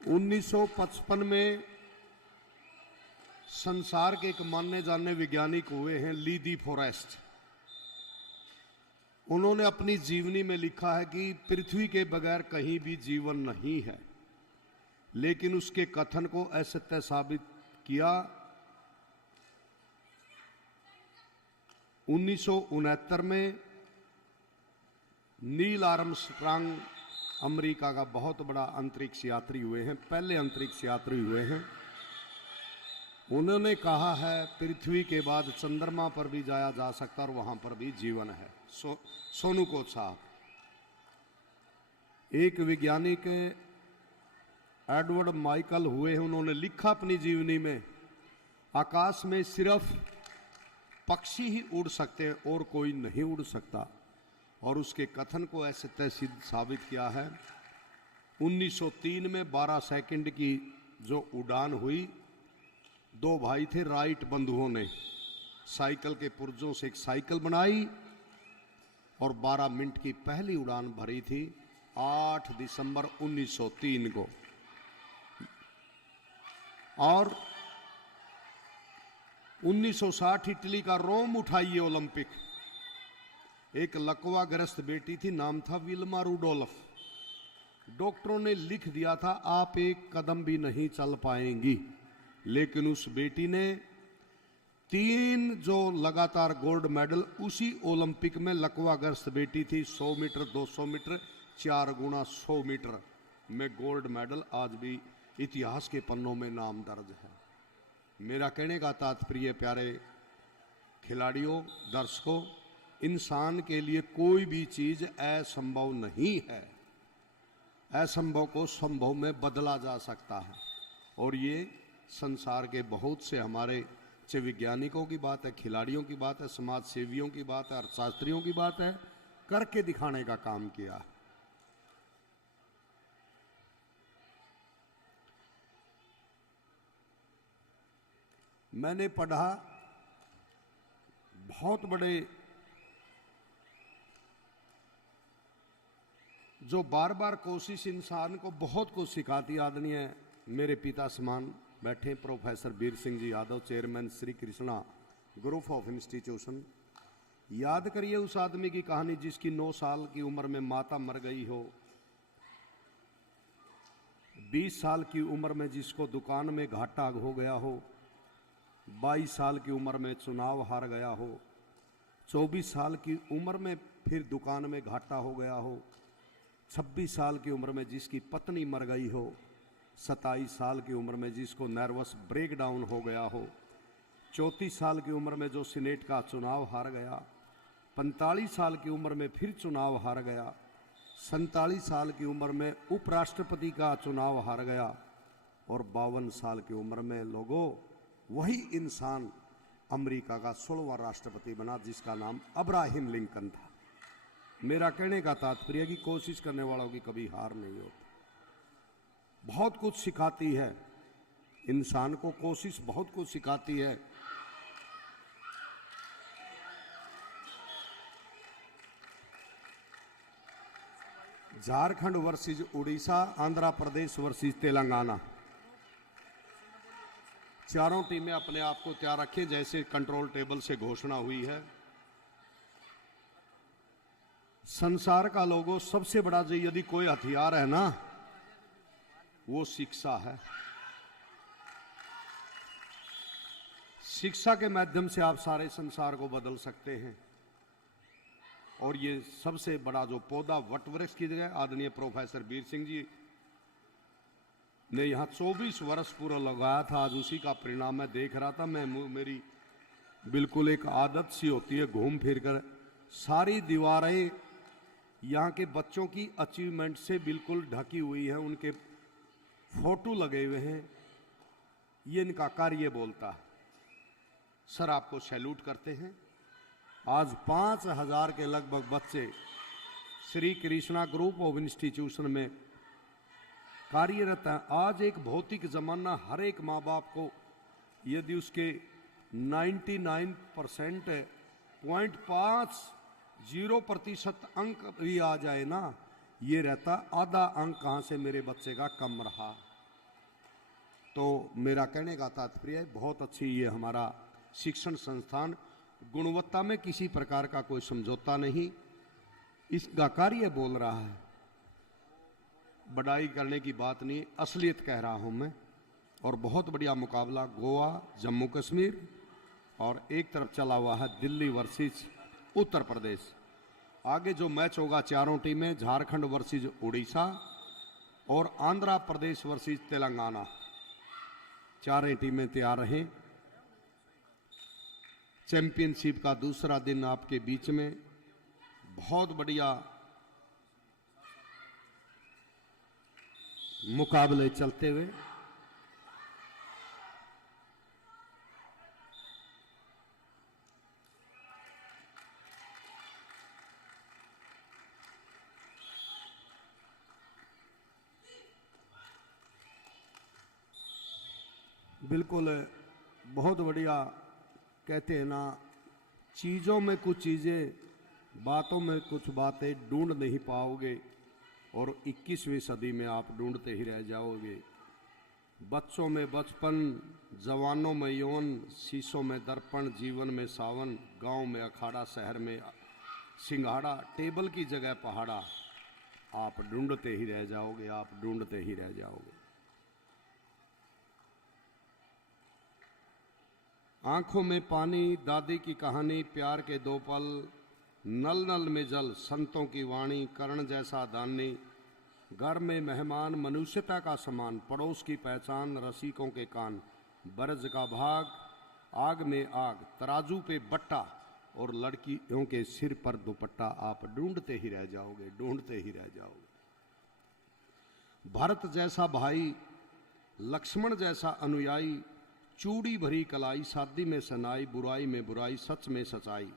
1955 में संसार के एक माने जाने वैज्ञानिक हुए हैं ली दी फॉरेस्ट। उन्होंने अपनी जीवनी में लिखा है कि पृथ्वी के बगैर कहीं भी जीवन नहीं है, लेकिन उसके कथन को असत्य साबित किया। 1969 में नील आर्मस्ट्रांग अमेरिका का बहुत बड़ा अंतरिक्ष यात्री हुए हैं, पहले अंतरिक्ष यात्री हुए हैं। उन्होंने कहा है पृथ्वी के बाद चंद्रमा पर भी जाया जा सकता और वहां पर भी जीवन है। सोनू कोच साहब, एक वैज्ञानिक एडवर्ड माइकल हुए हैं, उन्होंने लिखा अपनी जीवनी में आकाश में सिर्फ पक्षी ही उड़ सकते हैं और कोई नहीं उड़ सकता, और उसके कथन को ऐसे तय सिद्ध साबित किया है। 1903 में 12 सेकंड की जो उड़ान हुई, दो भाई थे राइट बंधुओं ने साइकिल के पुर्जों से एक साइकिल बनाई और 12 मिनट की पहली उड़ान भरी थी 8 दिसंबर 1903 को। और 1960 इटली का रोम उठाइए ओलंपिक, एक लकवाग्रस्त बेटी थी, नाम था विल्मा रुडोल्फ। डॉक्टरों ने लिख दिया था आप एक कदम भी नहीं चल पाएंगी, लेकिन उस बेटी ने 3 जो लगातार गोल्ड मेडल उसी ओलंपिक में, लकवाग्रस्त बेटी थी, 100 मीटर, 200 मीटर, 4 गुना 100 मीटर में गोल्ड मेडल, आज भी इतिहास के पन्नों में नाम दर्ज है। मेरा कहने का तात्पर्य प्यारे खिलाड़ियों, दर्शकों, इंसान के लिए कोई भी चीज असंभव नहीं है। असंभव को संभव में बदला जा सकता है, और ये संसार के बहुत से हमारे चाहे वैज्ञानिकों की बात है, खिलाड़ियों की बात है, समाज सेवियों की बात है, अर्थशास्त्रियों की बात है, करके दिखाने का काम किया। मैंने पढ़ा बहुत बड़े जो बार बार कोशिश इंसान को बहुत कुछ सिखाती, आदरणीय मेरे पिता समान बैठे professor Veer Singh ji Yadav, chairman Shri Krishna group of institution. याद करिए उस आदमी की कहानी जिसकी 9 साल की उम्र में माता मर गई हो, 20 साल की उम्र में जिसको दुकान में घाटा हो गया हो, 22 साल की उम्र में चुनाव हार गया हो, 24 साल की उम्र में फिर दुकान में घाटा हो गया हो, 26 साल की उम्र में जिसकी पत्नी मर गई हो, 27 साल की उम्र में जिसको नर्वस ब्रेकडाउन हो गया हो, 34 साल की उम्र में जो सीनेट का चुनाव हार गया, 45 साल की उम्र में फिर चुनाव हार गया, 47 साल की उम्र में उपराष्ट्रपति का चुनाव हार गया, और 52 साल की उम्र में लोगों वही इंसान अमेरिका का 16वां राष्ट्रपति बना जिसका नाम अब्राहम लिंकन था। मेरा कहने का तात्पर्य कि कोशिश करने वालों की कभी हार नहीं होती। बहुत कुछ सिखाती है इंसान को, कोशिश बहुत कुछ सिखाती है। झारखंड वर्सेस उड़ीसा, आंध्र प्रदेश वर्सेस तेलंगाना, चारों टीमें अपने आप को तैयार रखें जैसे कंट्रोल टेबल से घोषणा हुई है। संसार का लोगों सबसे बड़ा जो यदि कोई हथियार है ना, वो शिक्षा है। शिक्षा के माध्यम से आप सारे संसार को बदल सकते हैं, और ये सबसे बड़ा जो पौधा वटवृक्ष की जगह आदरणीय प्रोफेसर वीर सिंह जी ने यहाँ 24 वर्ष पूरा लगाया था, आज उसी का परिणाम मैं देख रहा था। मेरी बिल्कुल एक आदत सी होती है घूम फिर कर सारी दीवारें यहाँ के बच्चों की अचीवमेंट से बिल्कुल ढकी हुई हैं, उनके फोटो लगे हुए हैं। ये इनका कार्य बोलता है। सर आपको सैल्यूट करते हैं। आज 5000 के लगभग बच्चे Shri Krishna group of institution में कार्यरत हैं। आज एक भौतिक जमाना, हर एक माँ बाप को यदि उसके 99.50% अंक भी आ जाए ना, ये रहता आधा अंक कहाँ से मेरे बच्चे का कम रहा। तो मेरा कहने का तात्पर्य है बहुत अच्छी ये हमारा शिक्षण संस्थान, गुणवत्ता में किसी प्रकार का कोई समझौता नहीं। इसका कार्य बोल रहा है, बड़ाई करने की बात नहीं, असलियत कह रहा हूं मैं। और बहुत बढ़िया मुकाबला गोवा जम्मू कश्मीर, और एक तरफ चला हुआ है दिल्ली वर्सेस उत्तर प्रदेश। आगे जो मैच होगा चारों टीमें, झारखंड वर्सेस उड़ीसा और आंध्र प्रदेश वर्सेस तेलंगाना, चारों टीमें तैयार रहें। चैंपियनशिप का दूसरा दिन आपके बीच में, बहुत बढ़िया मुकाबले चलते हुए। बिल्कुल बहुत बढ़िया। कहते हैं ना, चीज़ों में कुछ चीज़ें, बातों में कुछ बातें ढूंढ नहीं पाओगे, और 21वीं सदी में आप ढूंढते ही रह जाओगे। बच्चों में बचपन, जवानों में यौवन, शीशों में दर्पण, जीवन में सावन, गांव में अखाड़ा, शहर में सिंघाड़ा, टेबल की जगह पहाड़ा। आप ढूंढते ही रह जाओगे, आप ढूंढते ही रह जाओगे। आंखों में पानी, दादी की कहानी, प्यार के दो पल, नल नल में जल, संतों की वाणी, कर्ण जैसा दानी, घर में मेहमान, मनुष्यता का समान, पड़ोस की पहचान, रसिकों के कान, बरज का भाग, आग में आग, तराजू पे बट्टा, और लड़कियों के सिर पर दुपट्टा। आप ढूंढते ही रह जाओगे, ढूंढते ही रह जाओगे। भरत जैसा भाई, लक्ष्मण जैसा अनुयायी, चूड़ी भरी कलाई, शादी में सनाई, बुराई में बुराई, सच में सच्चाई।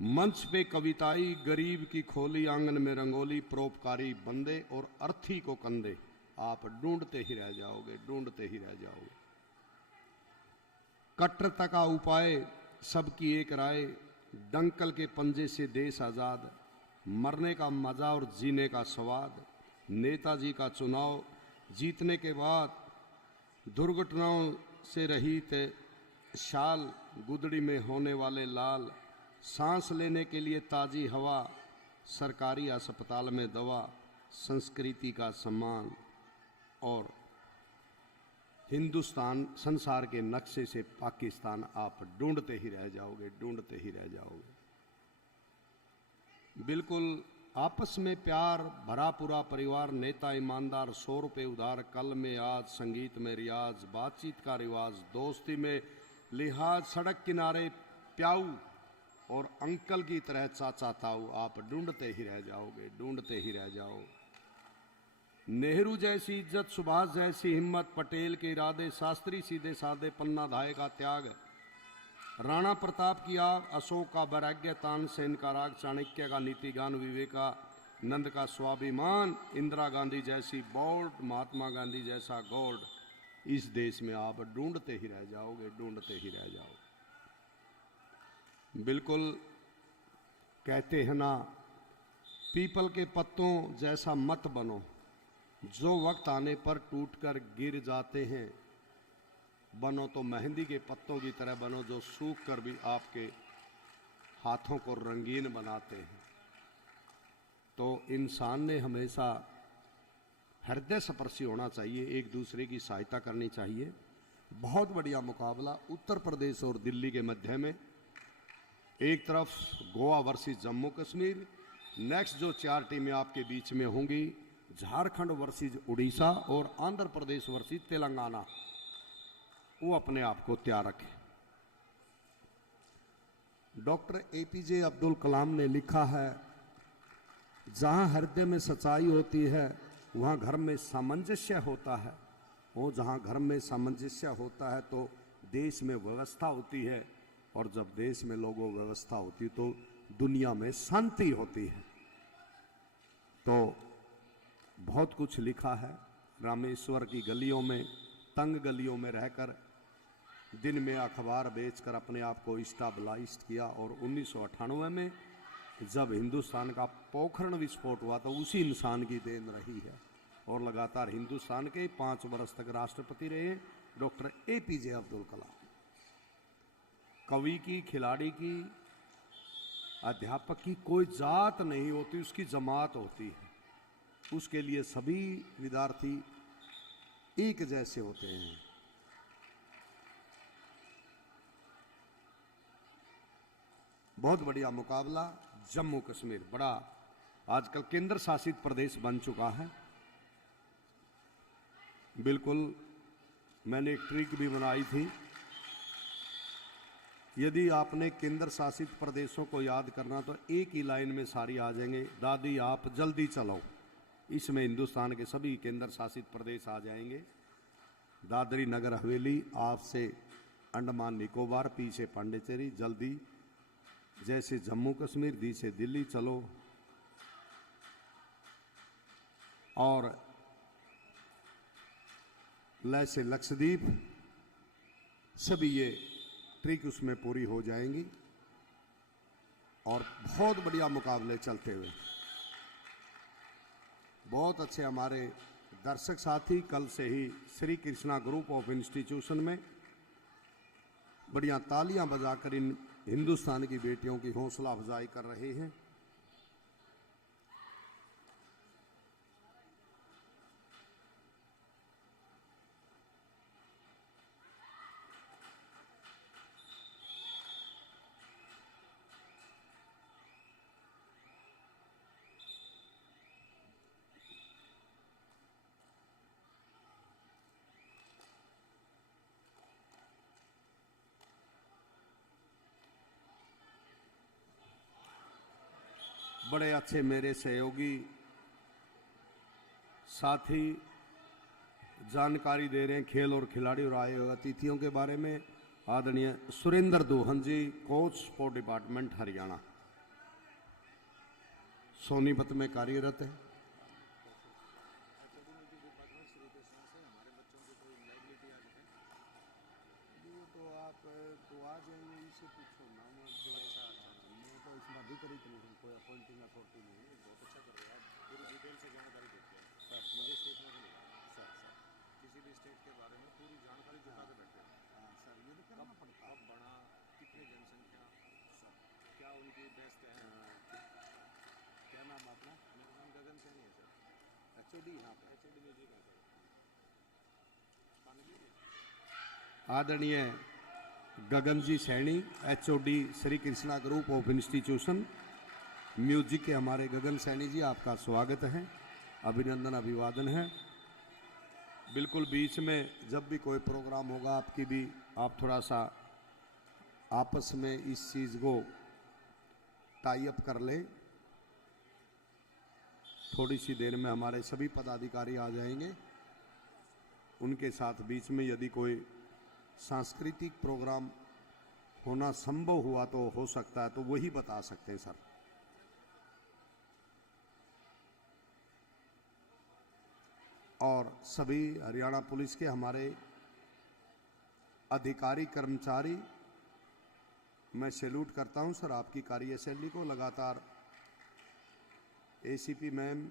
मंच पे कविताई, गरीब की खोली, आंगन में रंगोली, परोपकारी बंदे और अर्थी को कंधे। आप ढूंढते ही रह जाओगे, ढूंढते ही रह जाओगे। कट्टरता का उपाय, सबकी एक राय, डंकल के पंजे से देश आजाद, मरने का मजा और जीने का स्वाद, नेताजी का चुनाव, जीतने के बाद दुर्घटनाओं से रहित शाल, गुदड़ी में होने वाले लाल, सांस लेने के लिए ताजी हवा, सरकारी अस्पताल में दवा, संस्कृति का सम्मान, और हिंदुस्तान संसार के नक्शे से पाकिस्तान। आप ढूंढते ही रह जाओगे, ढूंढते ही रह जाओगे। बिल्कुल आपस में प्यार भरा पूरा परिवार, नेता ईमानदार, 100 रुपये उधार, कल में आज, संगीत में रियाज, बातचीत का रिवाज, दोस्ती में लिहाज, सड़क किनारे प्याऊ, और अंकल की तरह चाचा ताऊ। आप ढूंढते ही रह जाओगे, ढूंढते ही रह जाओ। नेहरू जैसी इज्जत, सुभाष जैसी हिम्मत, पटेल के इरादे, शास्त्री सीधे साधे, पन्ना धाय का त्याग, राणा प्रताप की आग, अशोक का वैराग्य, तानसेन का राग, चाणक्य का नीतिगान, विवेकानंद का स्वाभिमान, इंदिरा गांधी जैसी बोल्ड, महात्मा गांधी जैसा गोल्ड। इस देश में आप ढूंढते ही रह जाओगे, ढूंढते ही रह जाओगे। बिल्कुल कहते हैं ना, पीपल के पत्तों जैसा मत बनो, जो वक्त आने पर टूटकर गिर जाते हैं। बनो तो मेहंदी के पत्तों की तरह बनो, जो सूख कर भी आपके हाथों को रंगीन बनाते हैं। तो इंसान ने हमेशा हृदय स्पर्शी होना चाहिए, एक दूसरे की सहायता करनी चाहिए। बहुत बढ़िया मुकाबला उत्तर प्रदेश और दिल्ली के मध्य में। एक तरफ गोवा वर्सेस जम्मू कश्मीर, नेक्स्ट जो 4 टीमें आपके बीच में होंगी, झारखंड वर्सेस उड़ीसा और आंध्र प्रदेश वर्सेस तेलंगाना। वो अपने आप को तैयार रखें। डॉक्टर APJ अब्दुल कलाम ने लिखा है, जहां हृदय में सच्चाई होती है वहां घर में सामंजस्य होता है, और जहां घर में सामंजस्य होता है तो देश में व्यवस्था होती है, और जब देश में लोगों व्यवस्था होती तो दुनिया में शांति होती है। तो बहुत कुछ लिखा है। रामेश्वर की गलियों में, तंग गलियों में रहकर दिन में अखबार बेचकर अपने आप को स्टेबलाइज्ड किया, और 1998 में जब हिंदुस्तान का पोखरण विस्फोट हुआ तो उसी इंसान की देन रही है। और लगातार हिंदुस्तान के 5 वर्ष तक राष्ट्रपति रहे डॉक्टर APJ अब्दुल कलाम। कवि की, खिलाड़ी की, अध्यापक की कोई जात नहीं होती, उसकी जमात होती है। उसके लिए सभी विद्यार्थी एक जैसे होते हैं। बहुत बढ़िया मुकाबला। जम्मू कश्मीर बड़ा आजकल केंद्र शासित प्रदेश बन चुका है। बिल्कुल, मैंने एक ट्रिक भी बनाई थी। यदि आपने केंद्र शासित प्रदेशों को याद करना तो एक ही लाइन में सारी आ जाएंगे। दादी आप जल्दी चलो, इसमें हिंदुस्तान के सभी केंद्र शासित प्रदेश आ जाएंगे। दादरी नगर हवेली, आपसे अंडमान निकोबार, पीछे पांडिचेरी, जल्दी जैसे जम्मू कश्मीर, दी से दिल्ली चलो, और लय से लक्षद्वीप, सभी ये ट्रिक उसमें पूरी हो जाएंगी। और बहुत बढ़िया मुकाबले चलते हुए, बहुत अच्छे हमारे दर्शक साथी कल से ही Shri Krishna group of institution में बढ़िया तालियां बजाकर इन हिंदुस्तान की बेटियों की हौसला अफजाई कर रहे हैं। बड़े अच्छे मेरे सहयोगी साथी जानकारी दे रहे हैं खेल और खिलाड़ी और आए हुए अतिथियों के बारे में। आदरणीय Surendra Dohan ji, coach sport department Haryana, Sonipat में कार्यरत है। तो आप तो आ जाएंगे, इसे पूछो ना, मैं तो इसमें अधिकारी तो नहीं, कोई अपॉइंटिंग अथॉरिटी नहीं है। बहुत अच्छा कर रहे हैं आप, पूरी डिटेल से जानकारी देते हैं सर। मुझे स्टेट में मिला सर, किसी भी स्टेट के बारे में पूरी जानकारी जुटा के बैठे हैं। हाँ सर, ये तो करना पड़ता है। कब बढ़ा, कितनी जनसंख्या सर, क्या उनकी बेस्ट है। क्या नाम अपना? मेरा नाम गगन सैनी है सर। HOD यहाँ पर HOD म्यूजिक है सर। आदरणीय Gagan ji Saini, HOD Shri Krishna group of institution music के हमारे गगन सैनी जी, आपका स्वागत है, अभिनंदन अभिवादन है। बिल्कुल बीच में जब भी कोई प्रोग्राम होगा आपकी भी, आप थोड़ा सा आपस में इस चीज़ को टाई अप कर लें। थोड़ी सी देर में हमारे सभी पदाधिकारी आ जाएंगे। उनके साथ बीच में यदि कोई सांस्कृतिक प्रोग्राम होना संभव हुआ तो हो सकता है, तो वही बता सकते हैं सर। और सभी हरियाणा पुलिस के हमारे अधिकारी कर्मचारी, मैं सैल्यूट करता हूं सर आपकी कार्यशैली को। लगातार ACP मैम,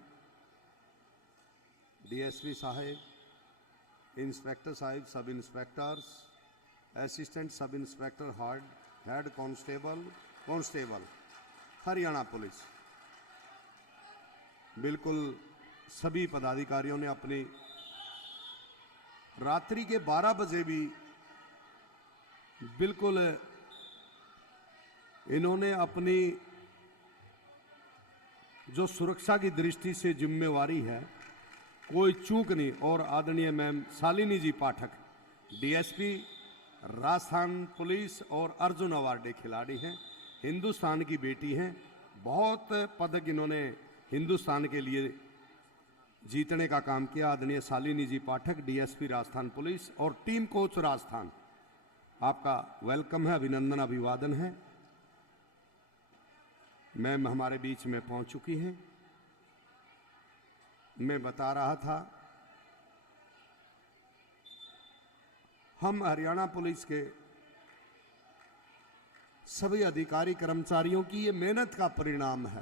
DSP साहब, इंस्पेक्टर साहब, सब inspectors, assistant sub inspector, head constable Haryana police, बिल्कुल सभी पदाधिकारियों ने अपनी रात्रि के 12 बजे भी बिल्कुल इन्होंने अपनी जो सुरक्षा की दृष्टि से जिम्मेवारी है, कोई चूक नहीं। और आदरणीय मैम शालिनी जी पाठक, DSP राजस्थान पुलिस और अर्जुन अवार्डी खिलाड़ी हैं, हिंदुस्तान की बेटी हैं। बहुत पदक इन्होंने हिंदुस्तान के लिए जीतने का काम किया। आदरणीय शालिनी जी पाठक, DSP राजस्थान पुलिस और टीम कोच राजस्थान, आपका वेलकम है, अभिनंदन अभिवादन है। मैम हमारे बीच में पहुंच चुकी हैं। मैं बता रहा था, हम हरियाणा पुलिस के सभी अधिकारी कर्मचारियों की ये मेहनत का परिणाम है।